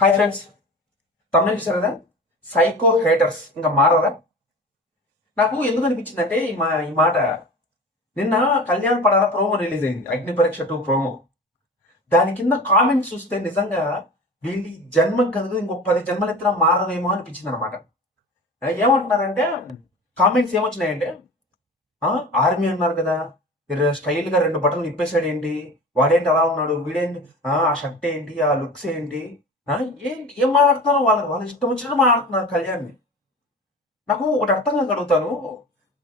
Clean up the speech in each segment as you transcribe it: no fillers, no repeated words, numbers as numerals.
Hi friends, తమిళ చూసారు కదా, psycho haters ఇంకా మారరా. నాకు ఎందుకు అనిపించిందంటే ఈ మాట నిన్న కళ్యాణ్ పడాల ప్రోమో రిలీజ్ అయింది, అగ్ని పరీక్ష 2 ప్రోమో. దాని కింద కామెంట్స్ చూస్తే నిజంగా వీళ్ళు జన్మ కదుగు ఇంకో 10 జన్మలు ఎత్తినా మారదేమో అనిపించింది అనమాట. ఏమంటున్నారంటే కామెంట్స్ ఏమొచ్చినాయంటే, ఆర్మీ అన్నారు కదా, స్టైల్గా 2 బటన్లు ఇప్పేశాడు ఏంటి, వాడేంటి అలా ఉన్నాడు, వీడేంటి, ఆ షర్ట్ ఏంటి, ఆ లుక్స్ ఏంటి, ఏంటి ఏం మాట్లాడుతున్నారు, వాళ్ళ ఇష్టం వచ్చినట్టు మాట్లాడుతున్నారు కళ్యాణ్ని. నాకు ఒకటి అర్థం కాక అడుగుతాను,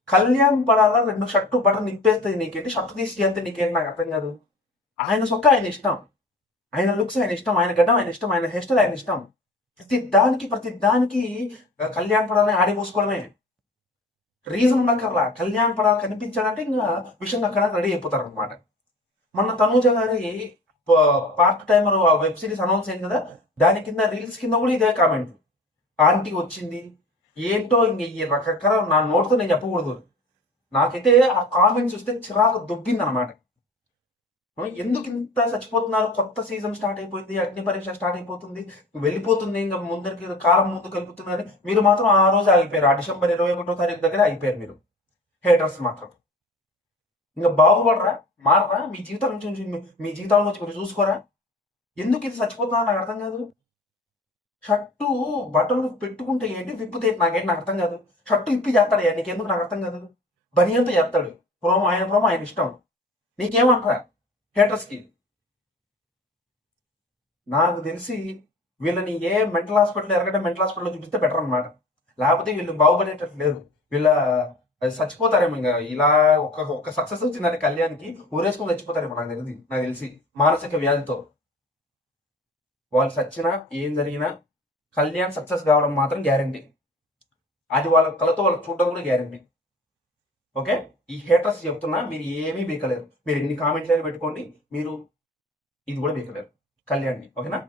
కళ్యాణ్ పడాలా 2 షర్టు బటన్ ఇప్పేస్తే నీకేంటి, షర్టు తీసి చేస్తే నీకేంటి, నాకు అర్థం కాదు. ఆయన సొక్క ఆయన ఇష్టం, ఆయన లుక్స్ ఆయన ఇష్టం, ఆయన గడ్డం ఆయన ఇష్టం, ఆయన హెయిర్ స్టైల్ ఆయన ఇష్టం. ప్రతి దానికి కళ్యాణ్ పడాలని ఆడిపోసుకోవడమే. రీజన్ ఉండక్కర్లా, కళ్యాణ్ పడాలి కనిపించాడంటే ఇంకా విషయం అక్కడ రెడీ అయిపోతారు అనమాట. మొన్న తనూజ గారి part timer web series announce అయింది కదా, దాని కింద రీల్స్ కింద కూడా ఇదే కామెంట్, ఆంటీ వచ్చింది ఏంటో ఇంక ఈ రకరకాల నా నోటితో నేను చెప్పకూడదు. నాకైతే ఆ కామెంట్స్ చూస్తే చిరాకు దొబ్బింది అనమాట. ఎందుకు ఇంత చచ్చిపోతున్నారు, కొత్త సీజన్ స్టార్ట్ అయిపోయింది, అగ్ని పరీక్ష స్టార్ట్ అయిపోతుంది, వెళ్ళిపోతుంది, ఇంకా ముందరికి కాలం ముందుకు వెళ్ళిపోతుందని మీరు మాత్రం ఆ రోజు ఆగిపోయారు. ఆ డిసెంబర్ 21వ తారీఖు దగ్గర ఆగిపోయారు మీరు హేటర్స్ మాత్రం. ఇంకా బాగుపడరా, మారరా, మీ జీవితాల నుంచి మీ జీవితాల నుంచి మీరు చూసుకోరా. ఎందుకు ఇది చచ్చిపోతున్నా నాకు అర్థం కాదు. షర్టు బట్టలు పెట్టుకుంటే ఏంటి, విప్పితే నాకేంటి నాకు అర్థం కాదు. షర్టు ఇప్పి చేస్తాడు నీకెందుకు నాకు అర్థం కాదు. బనియంతో చేస్తాడు, ప్రోమో ఆయన ఇష్టం. నీకేమంటారా హేటర్స్కి? నాకు తెలిసి వీళ్ళని ఏ మెంటల్ హాస్పిటల్ ఎరగడే మెంటల్ హాస్పిటల్లో చూపిస్తే బెటర్ అనమాట. లేకపోతే వీళ్ళు బాగుపడేటట్టు లేదు. వీళ్ళ చచ్చిపోతారేమో ఇంకా ఇలా ఒక్క సక్సెస్ వచ్చిందంటే కళ్యాణ్కి ఊరేసుకొని చచ్చిపోతారేమో నాకు తెలిసి మానసిక వ్యాధితో. వాళ్ళు చచ్చినా ఏం జరిగినా కళ్యాణ్ సక్సెస్ కావడం మాత్రం గ్యారంటీ. అది వాళ్ళ కళతో వాళ్ళు చూడడం కూడా గ్యారంటీ. ఓకే, ఈ హేటర్స్ చెప్తున్నా, మీరు ఏమీ బీకలేరు. మీరు ఎన్ని కామెంట్లు అయినా పెట్టుకోండి, మీరు ఇది కూడా బీకలేరు కళ్యాణ్ని. ఓకేనా?